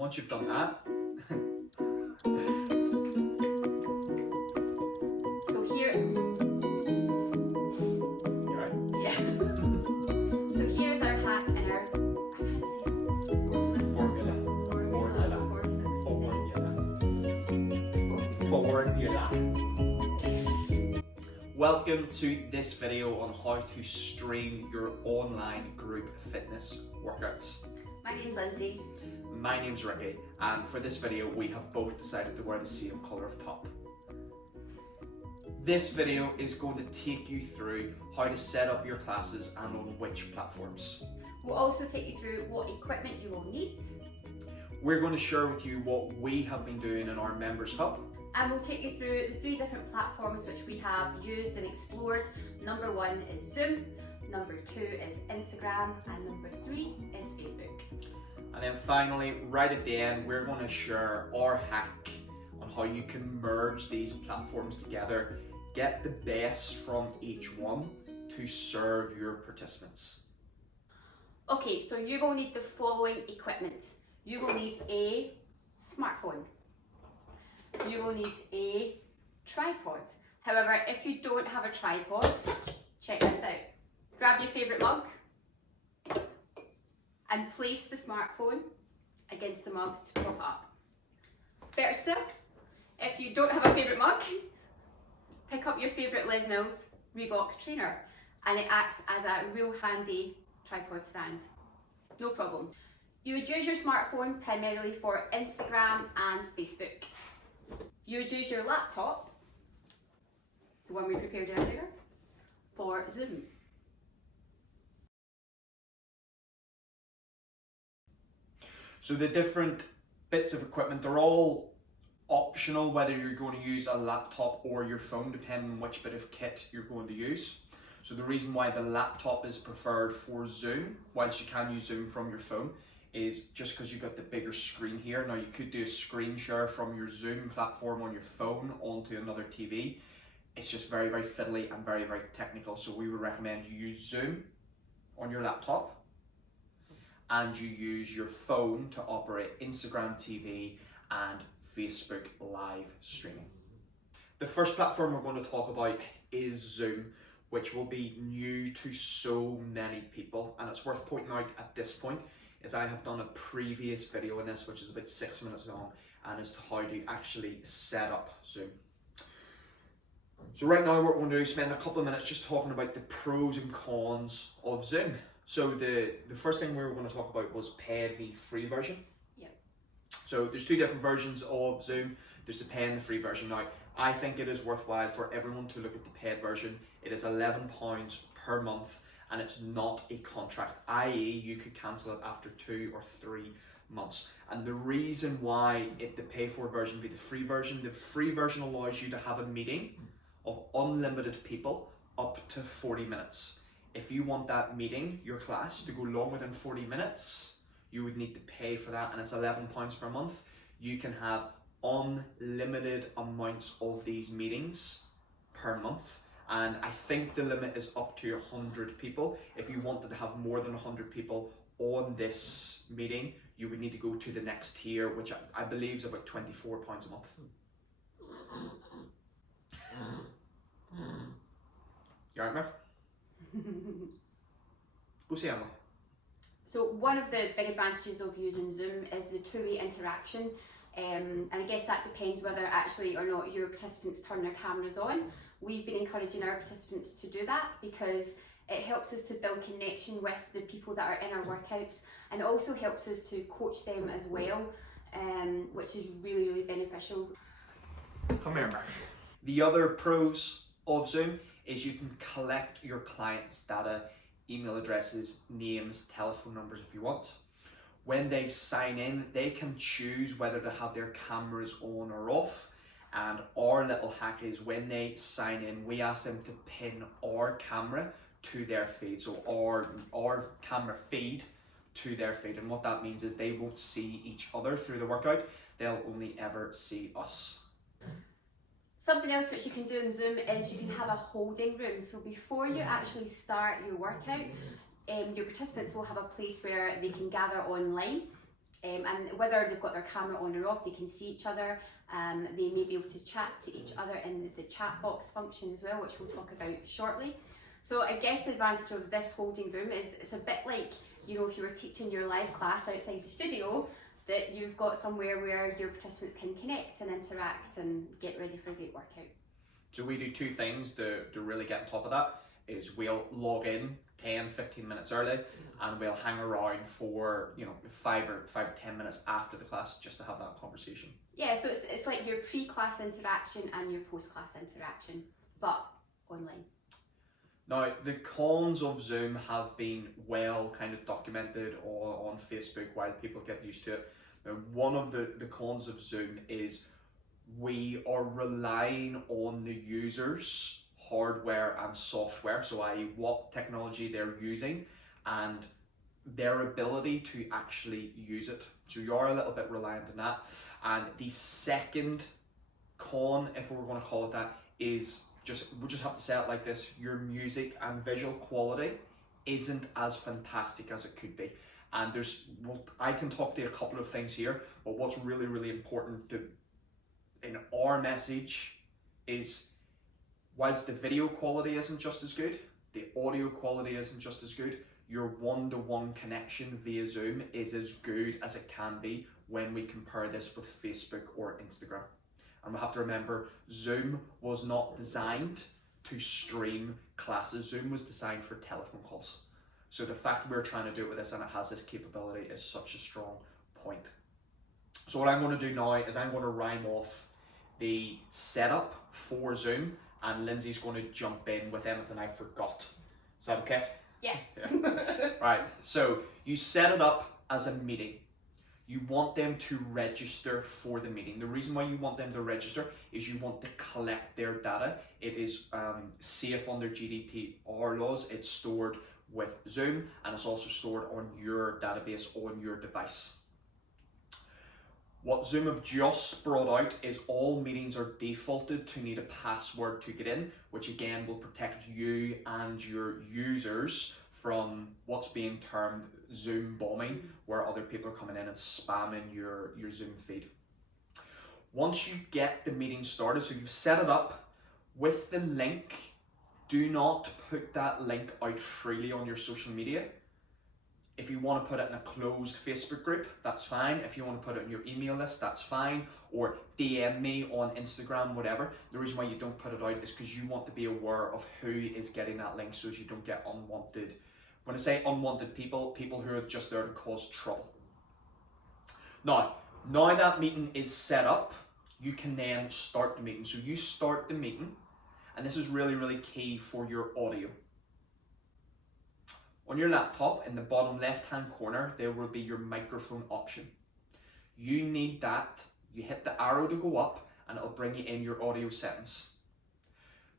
once you've done that, so here, you right? yeah. So here's our hack and our, I can't say it. Formula. Welcome to this video on how to stream your online group fitness workouts. My name's Lindsay. My name's Ricky, and for this video we have both decided to wear the same colour of top. This video is going to take you through how to set up your classes and on which platforms. We'll also take you through what equipment you will need. We're going to share with you what we have been doing in our Members Hub. And we'll take you through the 3 different platforms which we have used and explored. Number 1 is Zoom, number 2 is Instagram, and number 3 is Facebook. And then finally, right at the end, we're going to share our hack on how you can merge these platforms together, get the best from each one to serve your participants. Okay, so you will need the following equipment. You will need a smartphone. You will need a tripod. However, if you don't have a tripod, check this out. Grab your favourite mug and place the smartphone against the mug to prop up. Better still, if you don't have a favourite mug, pick up your favourite Les Mills Reebok trainer and it acts as a real handy tripod stand. No problem. You would use your smartphone primarily for Instagram and Facebook. You would use your laptop, the one we prepared earlier, for Zoom. So the different bits of equipment, they're all optional whether you're going to use a laptop or your phone, depending on which bit of kit you're going to use. So the reason why the laptop is preferred for Zoom, whilst you can use Zoom from your phone, is just because you've got the bigger screen here. Now you could do a screen share from your Zoom platform on your phone onto another TV. It's just very, very fiddly and very, very technical. So we would recommend you use Zoom on your laptop and you use your phone to operate Instagram TV and Facebook live streaming. The first platform we're going to talk about is Zoom, which will be new to so many people. And it's worth pointing out at this point is I have done a previous video on this, which is about 6 minutes long, and as to how to actually set up Zoom. So right now what we're going to do is spend a couple of minutes just talking about the pros and cons of Zoom. So the first thing we were going to talk about was paid v free version. Yep. So there's 2 different versions of Zoom. There's the paid and the free version. Now, I think it is worthwhile for everyone to look at the paid version. It is £11 per month. And it's not a contract, i.e. you could cancel it after 2 or 3 months. And the reason why the pay for version be the free version allows you to have a meeting of unlimited people up to 40 minutes. If you want that meeting, your class, to go longer than 40 minutes, you would need to pay for that, and it's £11 per month. You can have unlimited amounts of these meetings per month. And I think the limit is up to 100 people. If you wanted to have more than 100 people on this meeting, you would need to go to the next tier, which I believe is about £24 a month. You alright, Murph? Go see Emma. So one of the big advantages of using Zoom is the 2-way interaction. And I guess that depends whether actually or not your participants turn their cameras on. We've been encouraging our participants to do that because it helps us to build connection with the people that are in our workouts, and it also helps us to coach them as well, which is really, really beneficial. Come here, Mark. The other pros of Zoom is you can collect your clients' data, email addresses, names, telephone numbers if you want. When they sign in, they can choose whether to have their cameras on or off. And our little hack is when they sign in, we ask them to pin our camera to their feed. So our camera feed to their feed. And what that means is they won't see each other through the workout. They'll only ever see us. Something else which you can do in Zoom is you can have a holding room. So before you actually start your workout, your participants will have a place where they can gather online and whether they've got their camera on or off, they can see each other. They may be able to chat to each other in the chat box function as well, which we'll talk about shortly. So I guess the advantage of this holding room is it's a bit like, you know, if you were teaching your live class outside the studio, that you've got somewhere where your participants can connect and interact and get ready for a great workout. So we do two things to really get on top of that. Is we'll log in 10-15 minutes early, and we'll hang around for, you know, 5 or 10 minutes after the class just to have that conversation. Yeah, so it's like your pre-class interaction and your post-class interaction, but online. Now, the cons of Zoom have been well kind of documented on Facebook while people get used to it. Now, one of the cons of Zoom is we are relying on the users' hardware and software, so i.e. what technology they're using and their ability to actually use it. So you are a little bit reliant on that. And the second con, if we're going to call it that, is we'll just have to say it like this: your music and visual quality isn't as fantastic as it could be. And I can talk to you a couple of things here, but what's really, really important in our message is, whilst the video quality isn't just as good, the audio quality isn't just as good, your one-to-one connection via Zoom is as good as it can be when we compare this with Facebook or Instagram. And we have to remember, Zoom was not designed to stream classes. Zoom was designed for telephone calls. So the fact we're trying to do it with this and it has this capability is such a strong point. So what I'm going to do now is I'm going to rhyme off the setup for Zoom, and Lindsay's going to jump in with anything I forgot. Is that okay? Yeah. Right, so you set it up as a meeting. You want them to register for the meeting. The reason why you want them to register is you want to collect their data. It is safe under GDPR laws. It's stored with Zoom, and it's also stored on your database on your device. What Zoom have just brought out is all meetings are defaulted to need a password to get in, which again will protect you and your users from what's being termed Zoom bombing, where other people are coming in and spamming your Zoom feed. Once you get the meeting started, so you've set it up with the link, do not put that link out freely on your social media. If you want to put it in a closed Facebook group, that's fine. If you want to put it in your email list, that's fine. Or DM me on Instagram, whatever. The reason why you don't put it out is because you want to be aware of who is getting that link, so as you don't get unwanted. When I say unwanted people who are just there to cause trouble. Now that meeting is set up, you can then start the meeting. So you start the meeting, and this is really, really key for your audio. On your laptop, in the bottom left-hand corner, there will be your microphone option. You need that. You hit the arrow to go up, and it'll bring you in your audio settings.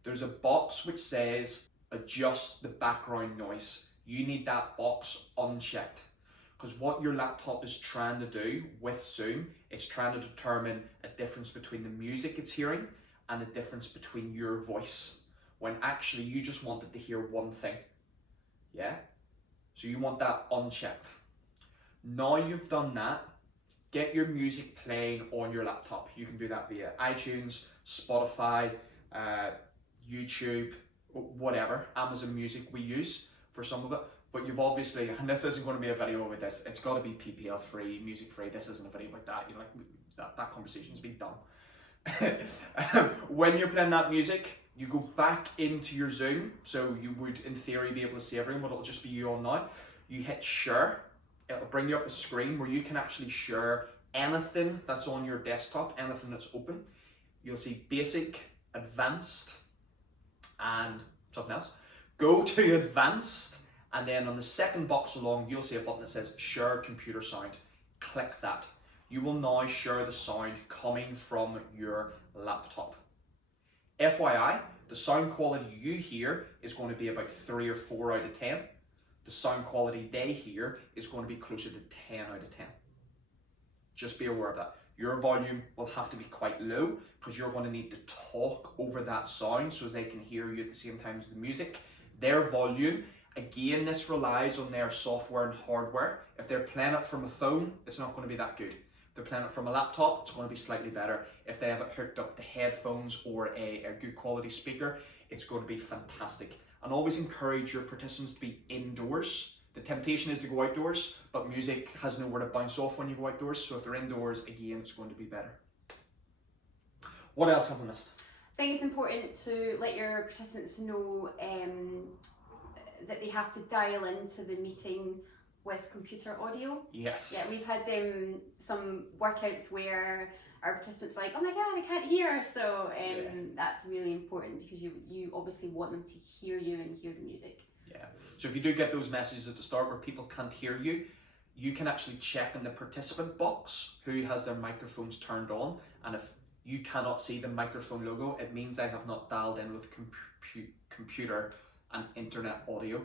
There's a box which says adjust the background noise. You need that box unchecked, because what your laptop is trying to do with Zoom is trying to determine a difference between the music it's hearing and a difference between your voice, when actually you just wanted to hear one thing. Yeah? So you want that unchecked. Now you've done that, get your music playing on your laptop. You can do that via iTunes, Spotify, YouTube, whatever, Amazon Music we use for some of it. But you've obviously, and this isn't going to be a video with this, it's got to be PPL free, music free. This isn't a video about that. You know, like that conversation's been done. When you're playing that music, you go back into your Zoom, so you would in theory be able to see everyone, but it'll just be you on now. You hit share, it'll bring you up a screen where you can actually share anything that's on your desktop, anything that's open. You'll see basic, advanced, and something else. Go to advanced, and then on the second box along, you'll see a button that says share computer sound. Click that. You will now share the sound coming from your laptop. FYI, the sound quality you hear is going to be about 3 or 4 out of 10. The sound quality they hear is going to be closer to 10 out of 10. Just be aware of that. Your volume will have to be quite low, because you're going to need to talk over that sound so they can hear you at the same time as the music. Their volume Again, this relies on their software and hardware. If they're playing it from a phone, it's not going to be that good. If they're playing it from a laptop, it's going to be slightly better. If they have it hooked up to headphones or a good quality speaker, it's going to be fantastic. And always encourage your participants to be indoors. The temptation is to go outdoors, but music has nowhere to bounce off when you go outdoors. So if they're indoors, again, it's going to be better. What else have I missed? I think it's important to let your participants know that they have to dial into the meeting with computer audio. Yes. Yeah, we've had some workouts where our participants are like, oh my god, I can't hear. So that's really important because you obviously want them to hear you and hear the music. Yeah. So if you do get those messages at the start where people can't hear you, you can actually check in the participant box who has their microphones turned on, and if you cannot see the microphone logo, it means I have not dialed in with computer and internet audio.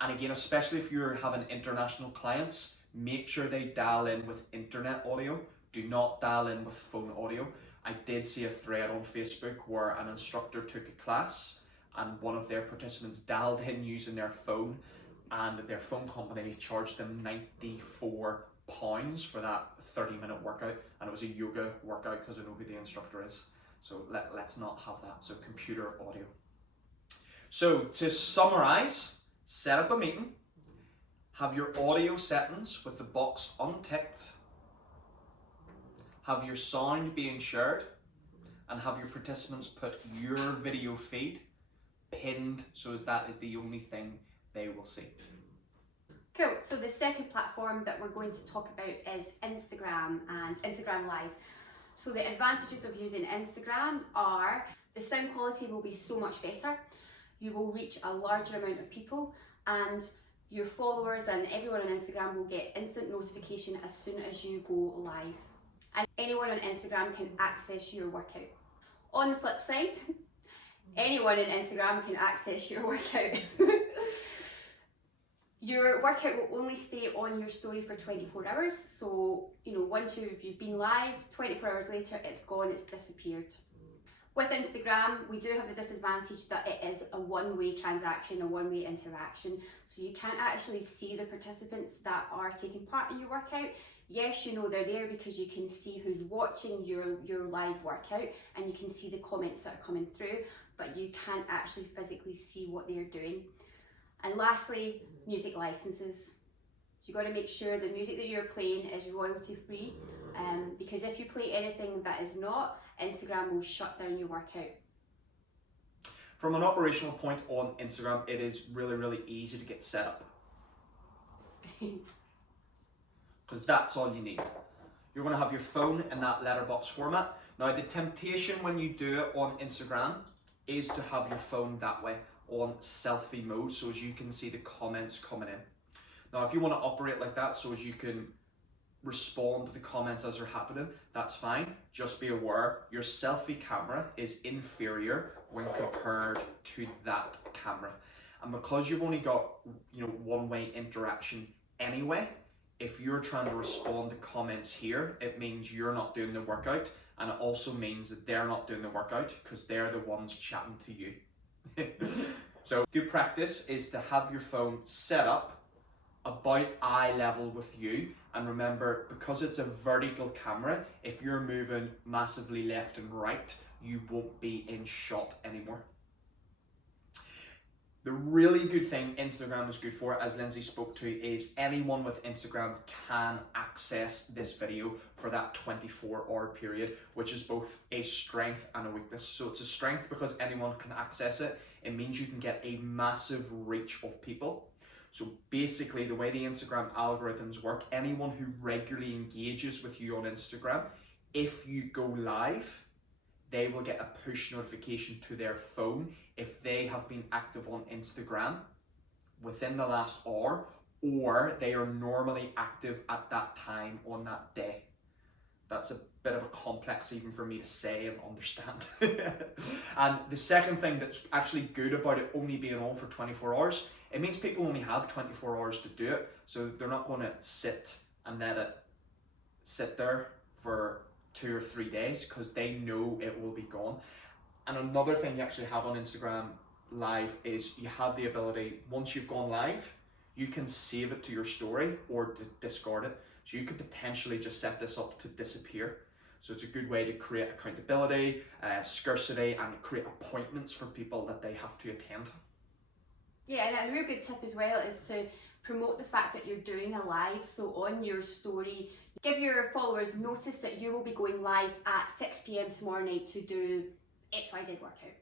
And again, especially if you're having international clients, make sure they dial in with internet audio. Do not dial in with phone audio. I did see a thread on Facebook where an instructor took a class and one of their participants dialed in using their phone, and their phone company charged them £94 for that 30-minute workout, and it was a yoga workout because I know who the instructor is. So let's not have that. So computer audio. So to summarize, set up a meeting, have your audio settings with the box unticked, have your sound being shared, and have your participants put your video feed pinned so as that is the only thing they will see. Cool, so the second platform that we're going to talk about is Instagram and Instagram Live. So the advantages of using Instagram are the sound quality will be so much better, you will reach a larger amount of people, and your followers and everyone on Instagram will get instant notification as soon as you go live. And anyone on Instagram can access your workout. On the flip side, anyone on Instagram can access your workout. Your workout will only stay on your story for 24 hours. So, once you've been live, 24 hours later, it's gone, it's disappeared. With Instagram, we do have the disadvantage that it is a one-way transaction, a one-way interaction. So you can't actually see the participants that are taking part in your workout. Yes, they're there because you can see who's watching your live workout and you can see the comments that are coming through, but you can't actually physically see what they're doing. And lastly, music licenses. So you've got to make sure the music that you're playing is royalty free, because if you play anything that is not, Instagram will shut down your workout. From an operational point on Instagram, it is really, really easy to get set up. Because that's all you need. You're going to have your phone in that letterbox format. Now, the temptation when you do it on Instagram is to have your phone that way on selfie mode, so as you can see the comments coming in. Now, if you want to operate like that, so as you can respond to the comments as they're happening, that's fine. Just be aware, your selfie camera is inferior when compared to that camera. And because you've only got, one-way interaction anyway, if you're trying to respond to comments here, it means you're not doing the workout, and it also means that they're not doing the workout because they're the ones chatting to you. So good practice is to have your phone set up about eye level with you, and remember, because it's a vertical camera, if you're moving massively left and right, you won't be in shot anymore. The really good thing Instagram is good for, as Lindsay spoke to, is anyone with Instagram can access this video for that 24-hour period, which is both a strength and a weakness. So it's a strength because anyone can access it. It means you can get a massive reach of people. So basically, the way the Instagram algorithms work, anyone who regularly engages with you on Instagram, if you go live, they will get a push notification to their phone if they have been active on Instagram within the last hour, or they are normally active at that time on that day. That's a bit of a complex even for me to say and understand. And the second thing that's actually good about it only being on for 24 hours, it means people only have 24 hours to do it. So they're not going to sit and let it sit there for 2 or 3 days because they know it will be gone. And another thing you actually have on Instagram live is you have the ability, once you've gone live, you can save it to your story or discard it. So you could potentially just set this up to disappear. So it's a good way to create accountability, scarcity, and create appointments for people that they have to attend. Yeah, and a real good tip as well is to promote the fact that you're doing a live. So on your story, give your followers notice that you will be going live at 6 p.m. tomorrow night to do XYZ workout.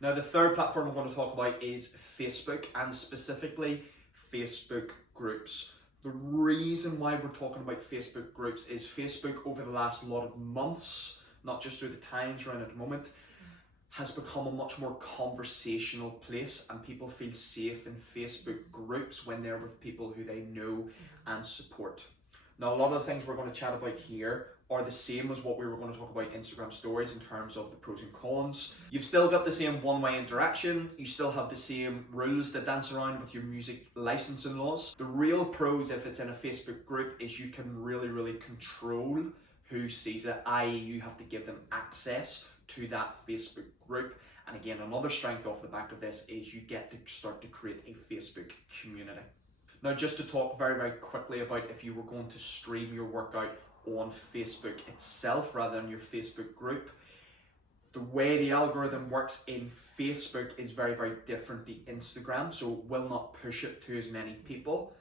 Now the third platform I'm going to talk about is Facebook, and specifically Facebook groups. The reason why we're talking about Facebook groups is Facebook over the last lot of months, not just through the times we're in at the moment, has become a much more conversational place, and people feel safe in Facebook groups when they're with people who they know and support. Now, a lot of the things we're going to chat about here are the same as what we were going to talk about Instagram stories in terms of the pros and cons. You've still got the same one-way interaction, you still have the same rules that dance around with your music licensing laws. The real pros, if it's in a Facebook group, is you can really control who sees it, i.e. you have to give them access to that Facebook group. And again, another strength off the back of this is you get to start to create a Facebook community. Now, just to talk very quickly about if you were going to stream your workout on Facebook itself rather than your Facebook group, the way the algorithm works in Facebook is very different to Instagram, so it will not push it to as many people.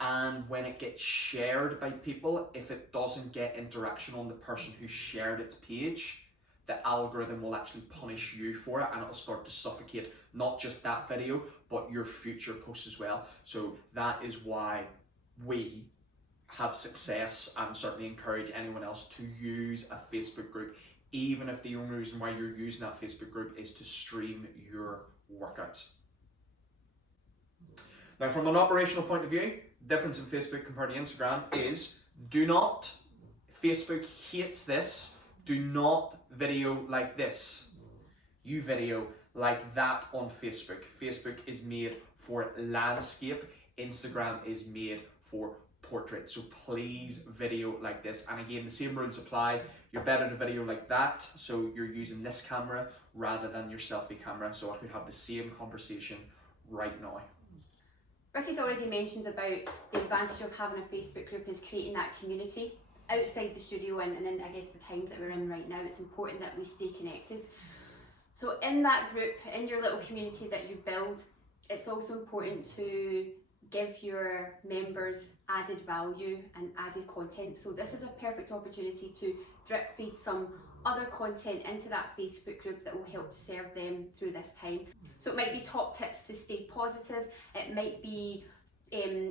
And when it gets shared by people, if it doesn't get interaction on the person who shared its page, the algorithm will actually punish you for it, and it'll start to suffocate not just that video, but your future posts as well. So that is why we have success, and certainly encourage anyone else to use a Facebook group, even if the only reason why you're using that Facebook group is to stream your workouts. Now, from an operational point of view, the difference in Facebook compared to Instagram is Facebook hates this, do not video like this. You video like that on Facebook. Facebook is made for landscape, Instagram is made for portrait. So please video like this. And again, the same rules apply. You're better to video like that, so you're using this camera rather than your selfie camera, so I could have the same conversation right now. Ricky's already mentioned about the advantage of having a Facebook group is creating that community outside the studio, and then I guess the times that we're in right now, it's important that we stay connected. So in that group, in your little community that you build, it's also important to give your members added value and added content. So this is a perfect opportunity to drip feed some other content into that Facebook group that will help serve them through this time. So it might be top tips to stay positive, it might be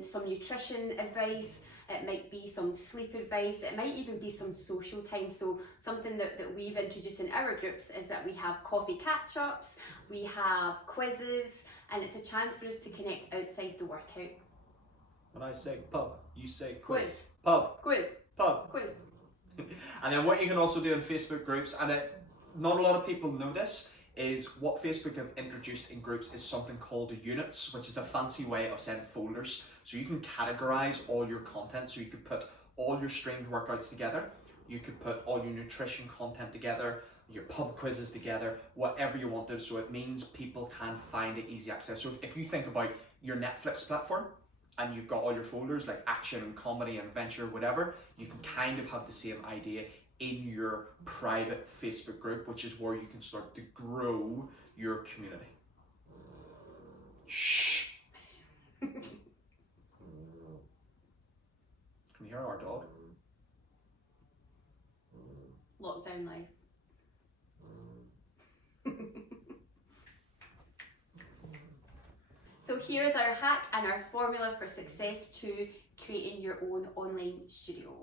some nutrition advice, it might be some sleep advice, it might even be some social time. So something that we've introduced in our groups is that we have coffee catch-ups, we have quizzes, and it's a chance for us to connect outside the workout. When I say pub, you say quiz. Quiz. Pub. Quiz. Pub. Quiz. And then what you can also do in Facebook groups, and not a lot of people know this, is what Facebook have introduced in groups is something called units, which is a fancy way of saying folders. So you can categorize all your content. So you could put all your streamed workouts together, you could put all your nutrition content together, your pub quizzes together, whatever you wanted. So it means people can find it easy access. So if you think about your Netflix platform and you've got all your folders like action and comedy and adventure, whatever, you can kind of have the same idea in your private Facebook group, which is where you can start to grow your community. Shh. Can you hear our dog? Lockdown life. So here's our hack and our formula for success to creating your own online studio.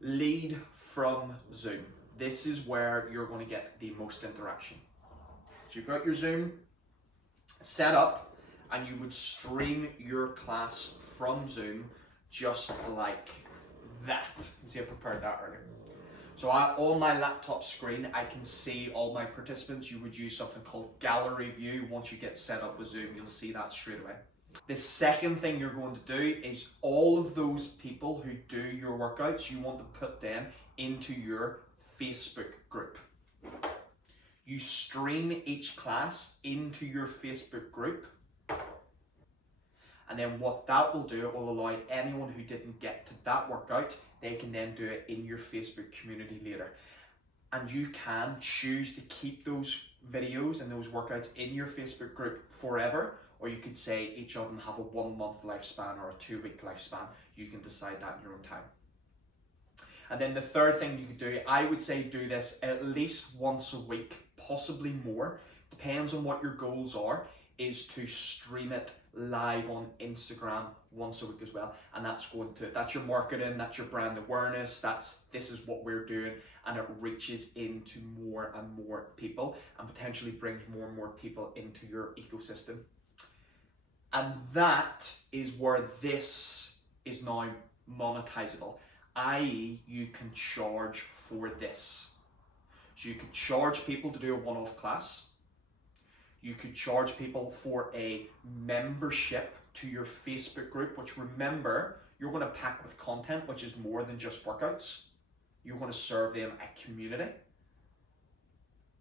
Lead from Zoom. This is where you're going to get the most interaction. So you've got your Zoom set up and you would stream your class from Zoom just like that. You see, I prepared that earlier. So on my laptop screen, I can see all my participants. You would use something called gallery view. Once you get set up with Zoom, you'll see that straight away. The second thing you're going to do is all of those people who do your workouts, you want to put them into your Facebook group. You stream each class into your Facebook group. And then what that will do, it will allow anyone who didn't get to that workout, they can then do it in your Facebook community later. And you can choose to keep those videos and those workouts in your Facebook group forever, or you could say each of them have a 1 month lifespan or a 2 week lifespan. You can decide that in your own time. And then the third thing you could do, I would say do this at least once a week, possibly more, depends on what your goals are, is to stream it live on Instagram once a week as well. And that's your marketing, that's your brand awareness, this is what we're doing, and it reaches into more and more people and potentially brings more and more people into your ecosystem. And that is where this is now monetizable, i.e. you can charge for this. So you could charge people to do a one-off class. You could charge people for a membership to your Facebook group, which, remember, you're going to pack with content, which is more than just workouts. You're going to serve them a community.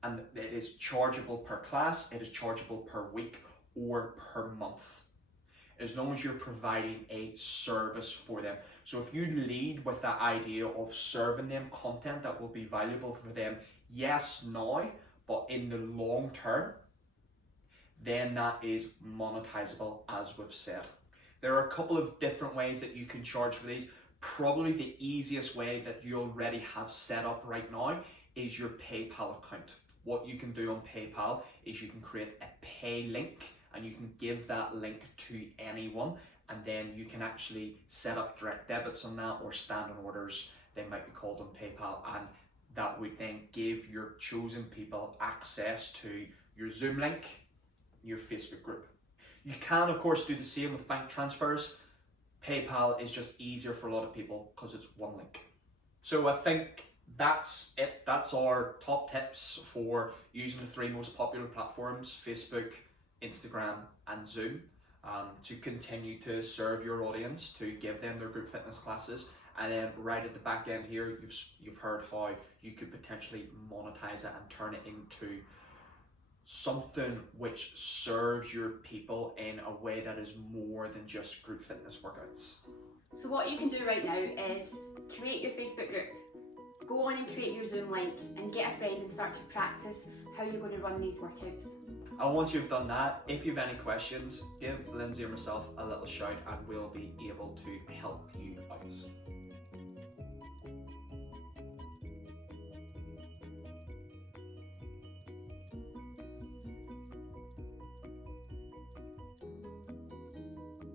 And it is chargeable per class, it is chargeable per week or per month, as long as you're providing a service for them. So if you lead with that idea of serving them content that will be valuable for them, yes, now, but in the long term, then that is monetizable, as we've said. There are a couple of different ways that you can charge for these. Probably the easiest way that you already have set up right now is your PayPal account. What you can do on PayPal is you can create a pay link, and you can give that link to anyone, and then you can actually set up direct debits on that, or standing orders, they might be called on PayPal, and that would then give your chosen people access to your Zoom link, your Facebook group. You can of course do the same with bank transfers. PayPal is just easier for a lot of people because it's one link. So I think that's it. That's our top tips for using the 3 most popular platforms, Facebook, Instagram and Zoom, to continue to serve your audience, to give them their group fitness classes. And then right at the back end here, you've heard how you could potentially monetize it and turn it into something which serves your people in a way that is more than just group fitness workouts. So what you can do right now is create your Facebook group, go on and create your Zoom link and get a friend and start to practice how you're going to run these workouts. And once you've done that, if you have any questions, give Lindsay or myself a little shout and we'll be able to help you out.